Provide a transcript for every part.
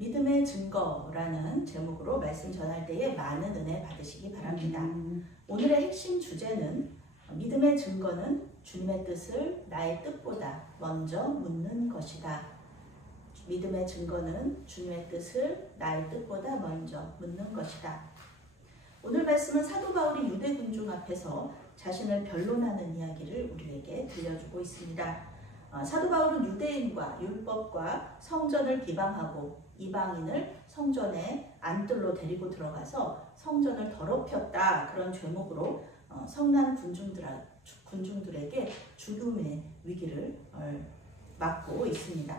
믿음의 증거라는 제목으로 말씀 전할 때에 많은 은혜 받으시기 바랍니다. 오늘의 핵심 주제는 믿음의 증거는 주님의 뜻을 나의 뜻보다 먼저 묻는 것이다. 믿음의 증거는 주님의 뜻을 나의 뜻보다 먼저 묻는 것이다. 오늘 말씀은 사도 바울이 유대 군중 앞에서 자신을 변론하는 이야기를 우리에게 들려주고 있습니다. 사도 바울은 유대인과 율법과 성전을 비방하고 이방인을 성전에 안뜰로 데리고 들어가서 성전을 더럽혔다, 그런 죄목으로 성난 군중들에게 죽음의 위기를 맞고 있습니다.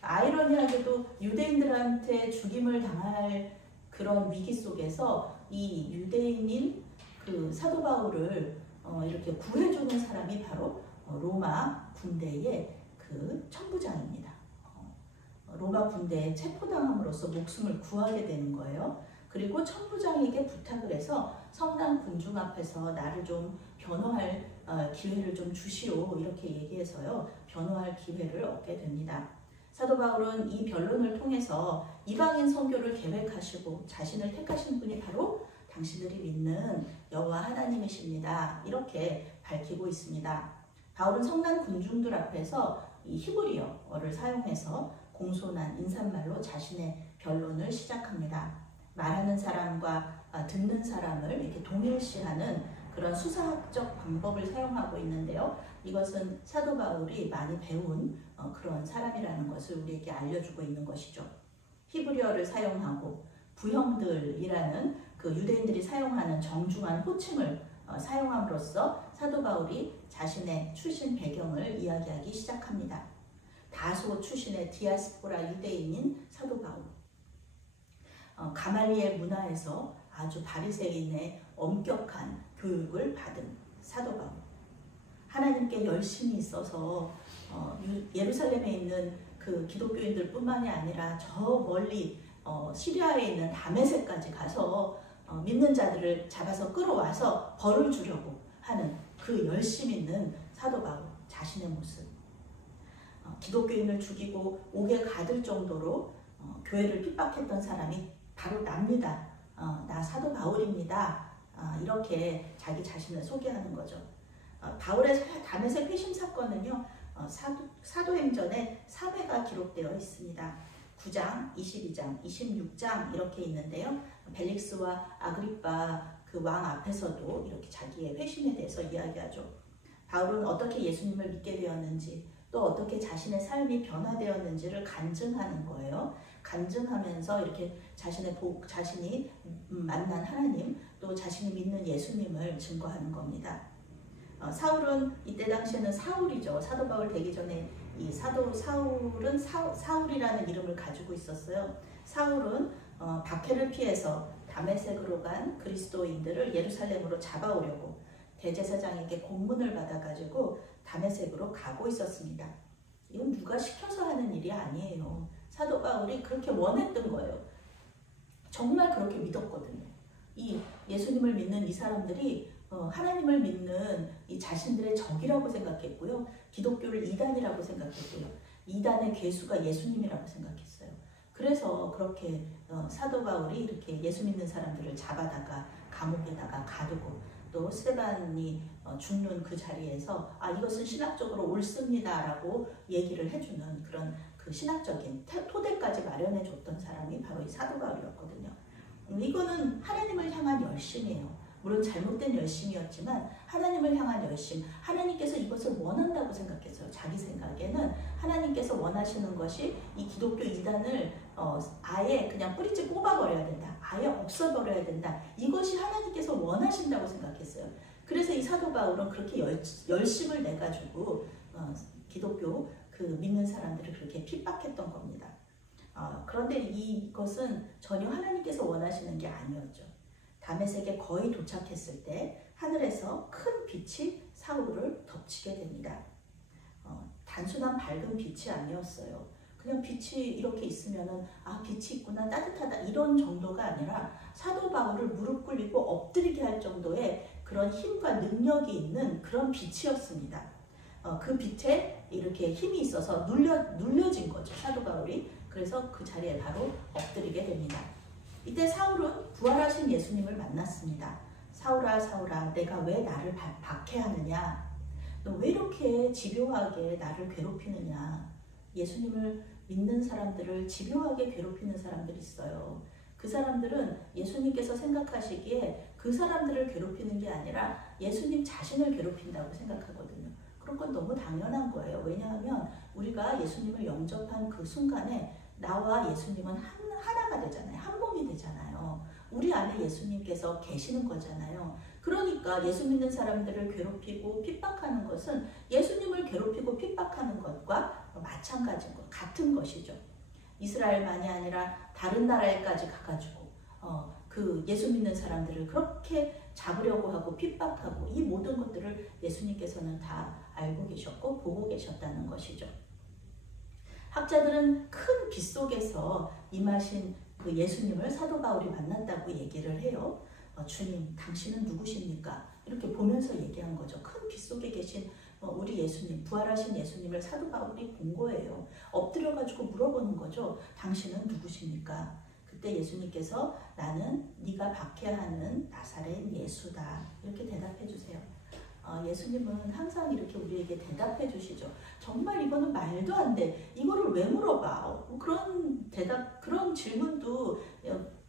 아이러니하게도 유대인들한테 죽임을 당할 그런 위기 속에서 이 유대인인 그 사도 바울을 이렇게 구해주는 사람이 바로 로마 군대의 그 천부장입니다. 로마 군대에 체포당함으로써 목숨을 구하게 되는 거예요. 그리고 천부장에게 부탁을 해서 성난 군중 앞에서 나를 좀 변호할 기회를 좀 주시오, 이렇게 얘기해서요, 변호할 기회를 얻게 됩니다. 사도 바울은 이 변론을 통해서 이방인 선교를 계획하시고 자신을 택하신 분이 바로 당신들이 믿는 여호와 하나님이십니다, 이렇게 밝히고 있습니다. 바울은 성난 군중들 앞에서 이 히브리어를 사용해서 공손한 인사말로 자신의 변론을 시작합니다. 말하는 사람과 듣는 사람을 이렇게 동일시하는 그런 수사학적 방법을 사용하고 있는데요. 이것은 사도 바울이 많이 배운 그런 사람이라는 것을 우리에게 알려주고 있는 것이죠. 히브리어를 사용하고 부형들이라는 그 유대인들이 사용하는 정중한 호칭을 사용함으로써 사도 바울이 자신의 출신 배경을 이야기하기 시작합니다. 다소 출신의 디아스포라 유대인인 사도 바울, 가말리엘 문화에서 아주 바리새인의 엄격한 교육을 받은 사도 바울, 하나님께 열심히 있어서 예루살렘에 있는 그 기독교인들 뿐만이 아니라 저 멀리 시리아에 있는 다메섹까지 가서 믿는 자들을 잡아서 끌어와서 벌을 주려고 하는 그 열심 있는 사도 바울 자신의 모습, 기독교인을 죽이고 옥에 가둘 정도로 교회를 핍박했던 사람이 바로 납니다. 나 사도 바울입니다. 이렇게 자기 자신을 소개하는 거죠. 바울의 다메섹 회심 사건은요, 사도행전에 3회가 기록되어 있습니다. 9장, 22장, 26장 이렇게 있는데요. 벨릭스와 아그리빠 그 왕 앞에서도 이렇게 자기의 회심에 대해서 이야기하죠. 바울은 어떻게 예수님을 믿게 되었는지, 또 어떻게 자신의 삶이 변화되었는지를 간증하는 거예요. 간증하면서 이렇게 자신이 만난 하나님, 또 자신이 믿는 예수님을 증거하는 겁니다. 사울은 이때 당시에는 사울이죠. 사도 바울 되기 전에 이 사도 사울은 사울이라는 이름을 가지고 있었어요. 사울은 박해를 피해서 다메섹으로 간 그리스도인들을 예루살렘으로 잡아오려고 대제사장에게 공문을 받아가지고 다메섹으로 가고 있었습니다. 이건 누가 시켜서 하는 일이 아니에요. 사도 바울이 그렇게 원했던 거예요. 정말 그렇게 믿었거든요. 이 예수님을 믿는 이 사람들이 하나님을 믿는 이 자신들의 적이라고 생각했고요. 기독교를 이단이라고 생각했고요. 이단의 괴수가 예수님이라고 생각했어요. 그래서 그렇게 사도 바울이 이렇게 예수 믿는 사람들을 잡아다가 감옥에다가 가두고, 또 스데반이 죽는 그 자리에서 이것은 신학적으로 옳습니다 라고 얘기를 해주는 그런 그 신학적인 토대까지 마련해 줬던 사람이 바로 이 사도 바울이었거든요. 이거는 하나님을 향한 열심이에요. 물론 잘못된 열심이었지만 하나님을 향한 열심, 하나님께서 이것을 원한다고 생각했어요. 자기 생각에는 하나님께서 원하시는 것이 이 기독교 이단을 아예 그냥 뿌리째 뽑아버려야 된다, 아예 없애버려야 된다, 이것이 하나님께서 원하신다고 생각했어요. 그래서 이 사도 바울은 그렇게 열심을 내가지고 기독교 그 믿는 사람들을 그렇게 핍박했던 겁니다. 그런데 이것은 전혀 하나님께서 원하시는 게 아니었죠. 다메섹에 거의 도착했을 때 하늘에서 큰 빛이 사울을 덮치게 됩니다. 단순한 밝은 빛이 아니었어요. 그냥 빛이 이렇게 있으면은 빛이 있구나, 따뜻하다, 이런 정도가 아니라 사도 바울을 무릎 꿇리고 엎드리게 할 정도의 그런 힘과 능력이 있는 그런 빛이었습니다. 그 빛에 이렇게 힘이 있어서 눌려진 거죠, 사도 바울이. 그래서 그 자리에 바로 엎드리게 됩니다. 이때 사울은 부활하신 예수님을 만났습니다. 사울아 사울아 내가 왜 나를 박해하느냐? 너 왜 이렇게 집요하게 나를 괴롭히느냐? 예수님을 믿는 사람들을 집요하게 괴롭히는 사람들이 있어요. 그 사람들은 예수님께서 생각하시기에 그 사람들을 괴롭히는 게 아니라 예수님 자신을 괴롭힌다고 생각하거든요. 그런 건 너무 당연한 거예요. 왜냐하면 우리가 예수님을 영접한 그 순간에 나와 예수님은 하나가 되잖아요. 한 몸이 되잖아요. 우리 안에 예수님께서 계시는 거잖아요. 그러니까 예수 믿는 사람들을 괴롭히고 핍박하는 것은 예수님을 괴롭히고 핍박하는 것과 마찬가지인 것, 같은 것이죠. 이스라엘만이 아니라 다른 나라에까지 가가지고 그 예수 믿는 사람들을 그렇게 잡으려고 하고 핍박하고 이 모든 것들을 예수님께서는 다 알고 계셨고 보고 계셨다는 것이죠. 학자들은 큰 빛 속에서 임하신 그 예수님을 사도 바울이 만났다고 얘기를 해요. 주님, 당신은 누구십니까? 이렇게 보면서 얘기한 거죠. 큰 빛 속에 계신 우리 예수님, 부활하신 예수님을 사도 바울이 본 거예요. 엎드려가지고 물어보는 거죠. 당신은 누구십니까? 그때 예수님께서 나는 네가 박해하는 나사렛 예수다. 이렇게 대답해 주세요. 예수님은 항상 이렇게 우리에게 대답해 주시죠. 정말 이거는 말도 안 돼. 이거를 왜 물어봐? 그런 질문도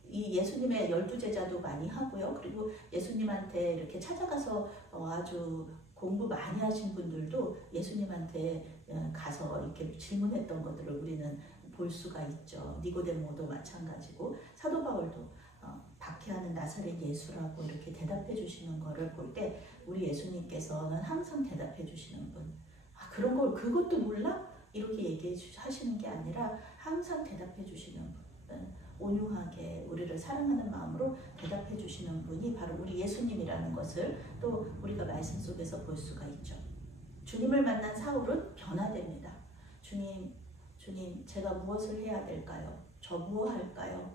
이 예수님의 12제자도 많이 하고요. 그리고 예수님한테 이렇게 찾아가서 아주 공부 많이 하신 분들도 예수님한테 가서 이렇게 질문했던 것들을 우리는 볼 수가 있죠. 니고데모도 마찬가지고 사도 바울도 박해하는 나사렛 예수라고 이렇게 대답해 주시는 거를 볼 때 우리 예수님께서는 항상 대답해 주시는 분. 그런 걸 그것도 몰라? 이렇게 얘기하시는 게 아니라 항상 대답해 주시는 분. 온유하게 우리를 사랑하는 마음으로 대답해 주시는 분이 바로 우리 예수님이라는 것을 또 우리가 말씀 속에서 볼 수가 있죠. 주님을 만난 사울은 변화됩니다. 주님, 제가 무엇을 해야 될까요? 저 무엇할까요?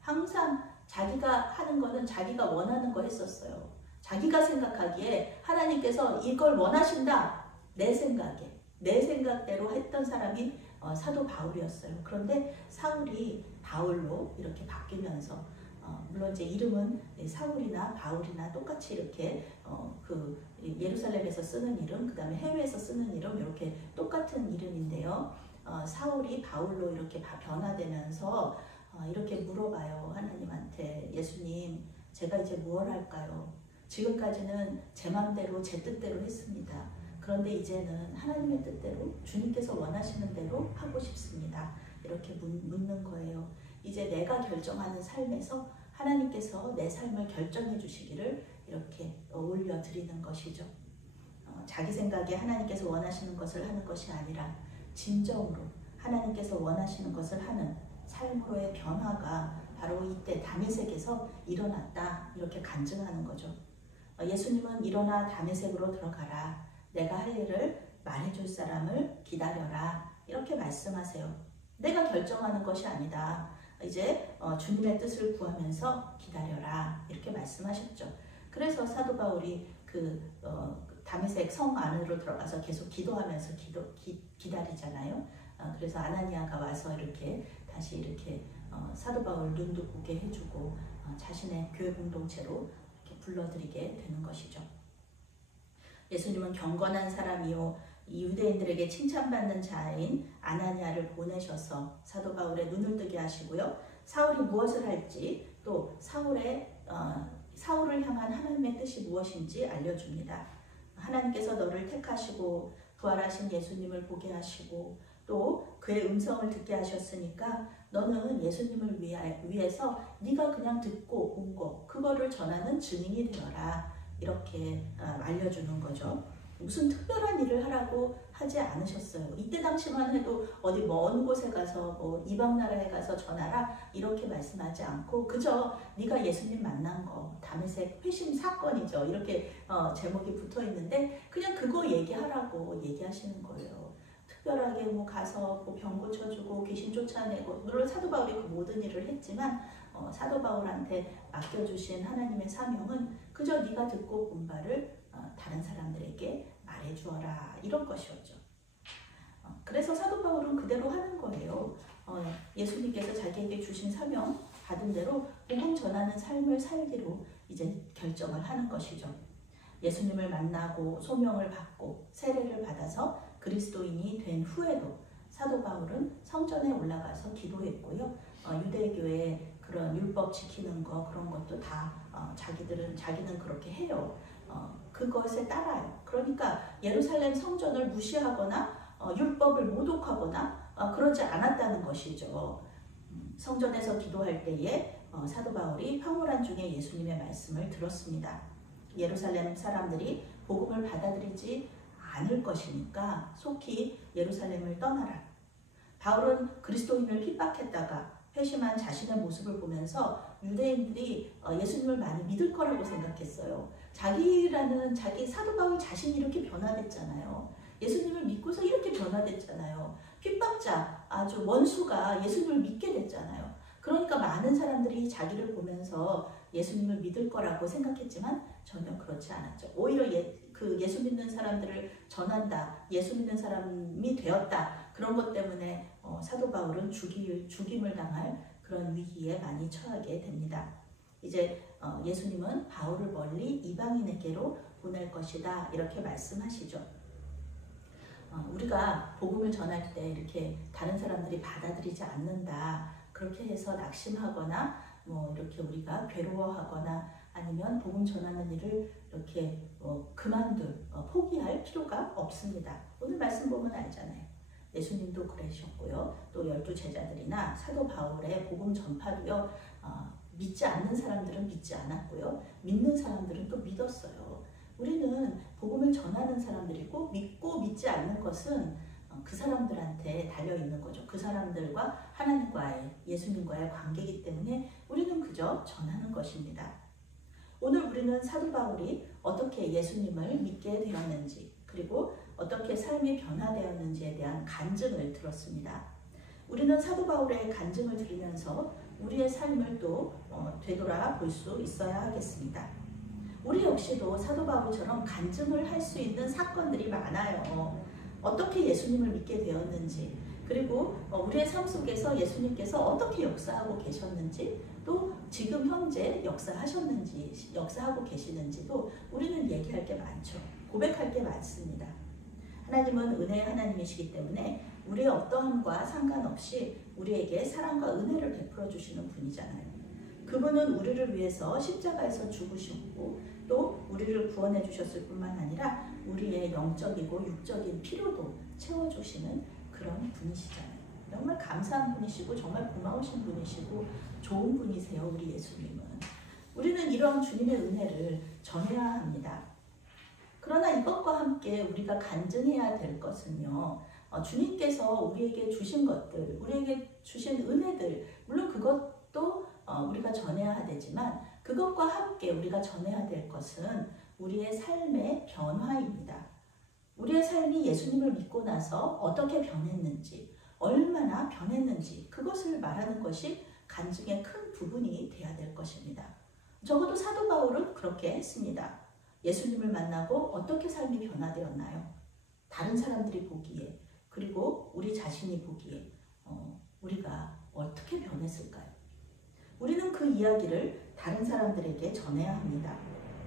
항상 자기가 하는 거는 자기가 원하는 거 했었어요. 자기가 생각하기에 하나님께서 이걸 원하신다. 내 생각대로 했던 사람이 사도 바울이었어요. 그런데 사울이 바울로 이렇게 바뀌면서 물론 이제 이름은 사울이나 바울이나 똑같이 이렇게 그 예루살렘에서 쓰는 이름, 그 다음에 해외에서 쓰는 이름 이렇게 똑같은 이름인데요. 사울이 바울로 이렇게 변화되면서 이렇게 물어봐요. 하나님한테 예수님, 제가 이제 무엇 할까요? 지금까지는 제 마음대로 제 뜻대로 했습니다. 그런데 이제는 하나님의 뜻대로 주님께서 원하시는 대로 하고 싶습니다. 이렇게 묻는 거예요. 이제 내가 결정하는 삶에서 하나님께서 내 삶을 결정해 주시기를 이렇게 올려드리는 것이죠. 자기 생각에 하나님께서 원하시는 것을 하는 것이 아니라 진정으로 하나님께서 원하시는 것을 하는 삶으로의 변화가 바로 이때 다메섹에서 일어났다. 이렇게 간증하는 거죠. 예수님은 일어나 다메섹으로 들어가라. 내가 할 일을 말해줄 사람을 기다려라. 이렇게 말씀하세요. 내가 결정하는 것이 아니다. 이제 주님의 뜻을 구하면서 기다려라. 이렇게 말씀하셨죠. 그래서 사도 바울이 다메섹 성 안으로 들어가서 계속 기도하면서 기다리잖아요. 그래서 아나니아가 와서 이렇게 다시 이렇게 사도 바울 눈도 보게 해주고 자신의 교회 공동체로 이렇게 불러들이게 되는 것이죠. 예수님은 경건한 사람이요 유대인들에게 칭찬받는 자인 아나니아를 보내셔서 사도 바울의 눈을 뜨게 하시고요. 사울이 무엇을 할지 또 사울을 향한 하나님의 뜻이 무엇인지 알려줍니다. 하나님께서 너를 택하시고 부활하신 예수님을 보게 하시고 또 그의 음성을 듣게 하셨으니까 너는 예수님을 위해서 네가 그냥 듣고 온 거 그거를 전하는 증인이 되어라. 이렇게 알려주는 거죠. 무슨 특별한 일을 하라고 하지 않으셨어요. 이때 당시만 해도 어디 먼 곳에 가서 뭐 이방 나라에 가서 전하라 이렇게 말씀하지 않고 그저 네가 예수님 만난 거 다메섹 회심 사건이죠. 이렇게 제목이 붙어 있는데 그냥 그거 얘기하라고 얘기하시는 거예요. 특별하게 뭐 가서 뭐 병 고쳐주고 귀신 쫓아내고 물론 사도 바울이 그 모든 일을 했지만 사도 바울한테 맡겨주신 하나님의 사명은 그저 네가 듣고 본 바를 다른 사람들에게 말해주어라 이런 것이었죠. 그래서 사도 바울은 그대로 하는 거예요. 예수님께서 자기에게 주신 사명 받은 대로 복음 전하는 삶을 살기로 이제 결정을 하는 것이죠. 예수님을 만나고 소명을 받고 세례를 받아서 그리스도인이 된 후에도 사도 바울은 성전에 올라가서 기도했고요. 유대교의 그런 율법 지키는 거 그런 것도 다 자기는 그렇게 해요. 그것에 따라요. 그러니까 예루살렘 성전을 무시하거나 율법을 모독하거나 그러지 않았다는 것이죠. 성전에서 기도할 때에 사도 바울이 황홀한 중에 예수님의 말씀을 들었습니다. 예루살렘 사람들이 복음을 받아들이지 않을 것이니까 속히 예루살렘을 떠나라. 바울은 그리스도인을 핍박했다가 회심한 자신의 모습을 보면서 유대인들이 예수님을 많이 믿을 거라고 생각했어요. 자기 사도 바울 자신이 이렇게 변화됐잖아요. 예수님을 믿고서 이렇게 변화됐잖아요. 핍박자, 아주 원수가 예수님을 믿게 됐잖아요. 그러니까 많은 사람들이 자기를 보면서 예수님을 믿을 거라고 생각했지만 전혀 그렇지 않았죠. 오히려 예수 믿는 사람들을 전한다, 예수 믿는 사람이 되었다, 그런 것 때문에 사도 바울은 죽임을 당할 그런 위기에 많이 처하게 됩니다. 이제 예수님은 바울을 멀리 이방인에게로 보낼 것이다, 이렇게 말씀하시죠. 우리가 복음을 전할 때 이렇게 다른 사람들이 받아들이지 않는다, 그렇게 해서 낙심하거나 이렇게 우리가 괴로워하거나 아니면 복음 전하는 일을 이렇게 포기할 필요가 없습니다. 오늘 말씀 보면 알잖아요. 예수님도 그러셨고요. 또 12 제자들이나 사도 바울의 복음 전파도요. 믿지 않는 사람들은 믿지 않았고요. 믿는 사람들은 또 믿었어요. 우리는 복음을 전하는 사람들이고 믿고 믿지 않는 것은 그 사람들한테 달려있는 거죠. 그 사람들과 하나님과의, 예수님과의 관계이기 때문에 우리는 그저 전하는 것입니다. 오늘 우리는 사도 바울이 어떻게 예수님을 믿게 되었는지, 그리고 어떻게 삶이 변화되었는지에 대한 간증을 들었습니다. 우리는 사도 바울의 간증을 들으면서 우리의 삶을 또 되돌아볼 수 있어야 하겠습니다. 우리 역시도 사도 바울처럼 간증을 할 수 있는 사건들이 많아요. 어떻게 예수님을 믿게 되었는지, 그리고 우리의 삶 속에서 예수님께서 어떻게 역사하고 계셨는지, 또 지금 현재 역사하고 계시는지도 우리는 얘기할 게 많죠. 고백할 게 많습니다. 하나님은 은혜의 하나님이시기 때문에 우리의 어떠함과 상관없이 우리에게 사랑과 은혜를 베풀어 주시는 분이잖아요. 그분은 우리를 위해서 십자가에서 죽으셨고 또 우리를 구원해 주셨을 뿐만 아니라 우리의 영적이고 육적인 필요도 채워주시는 그런 분이시잖아요. 정말 감사한 분이시고 정말 고마우신 분이시고 좋은 분이세요, 우리 예수님은. 우리는 이런 주님의 은혜를 전해야 합니다. 그러나 이것과 함께 우리가 간증해야 될 것은요, 주님께서 우리에게 주신 것들, 우리에게 주신 은혜들, 물론 그것도 우리가 전해야 되지만 그것과 함께 우리가 전해야 될 것은 우리의 삶의 변화입니다. 우리의 삶이 예수님을 믿고 나서 어떻게 변했는지, 얼마나 변했는지, 그것을 말하는 것이 간증의 큰 부분이 되어야 될 것입니다. 적어도 사도 바울은 그렇게 했습니다. 예수님을 만나고 어떻게 삶이 변화되었나요? 다른 사람들이 보기에, 그리고 우리 자신이 보기에 우리가 어떻게 변했을까요? 우리는 그 이야기를 다른 사람들에게 전해야 합니다.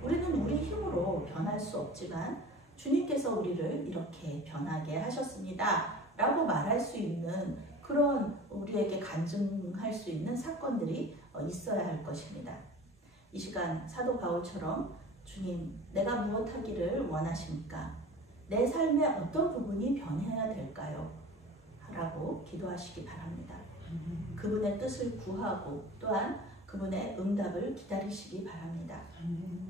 우리는 우리 힘으로 변할 수 없지만 주님께서 우리를 이렇게 변하게 하셨습니다 라고 말할 수 있는 그런 우리에게 간증할 수 있는 사건들이 있어야 할 것입니다. 이 시간 사도 바울처럼 주님, 내가 무엇 하기를 원하십니까? 내 삶의 어떤 부분이 변해야 될까요? 라고 기도하시기 바랍니다. 그분의 뜻을 구하고 또한 그분의 응답을 기다리시기 바랍니다.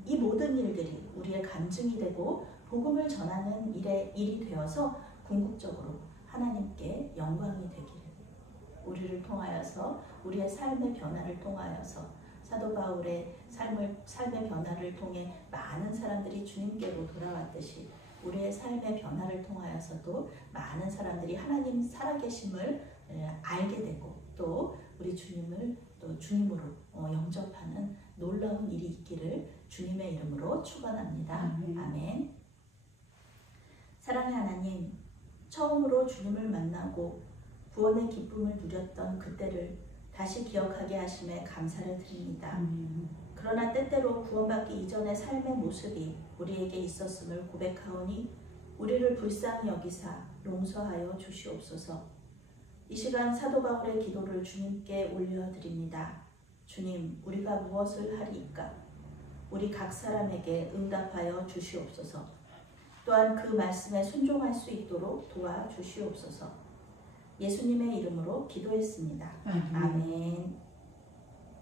이 모든 일들이 우리의 간증이 되고 복음을 전하는 일이 되어서 궁극적으로 하나님께 영광이 되기를, 우리를 통하여서 우리의 삶의 변화를 통하여서 사도 바울의 삶의 변화를 통해 많은 사람들이 주님께로 돌아왔듯이 우리의 삶의 변화를 통하여서도 많은 사람들이 하나님 살아계심을 알게 되고 또 우리 주님을 또 주님으로 영접하는 놀라운 일이 있기를 주님의 이름으로 축원합니다. 아멘. 사랑의 하나님, 처음으로 주님을 만나고 구원의 기쁨을 누렸던 그때를 다시 기억하게 하심에 감사를 드립니다. 그러나 때때로 구원받기 이전의 삶의 모습이 우리에게 있었음을 고백하오니 우리를 불쌍히 여기사 용서하여 주시옵소서. 이 시간 사도 바울의 기도를 주님께 올려드립니다. 주님, 우리가 무엇을 하리이까? 우리 각 사람에게 응답하여 주시옵소서. 또한 그 말씀에 순종할 수 있도록 도와주시옵소서. 예수님의 이름으로 기도했습니다. 아멘.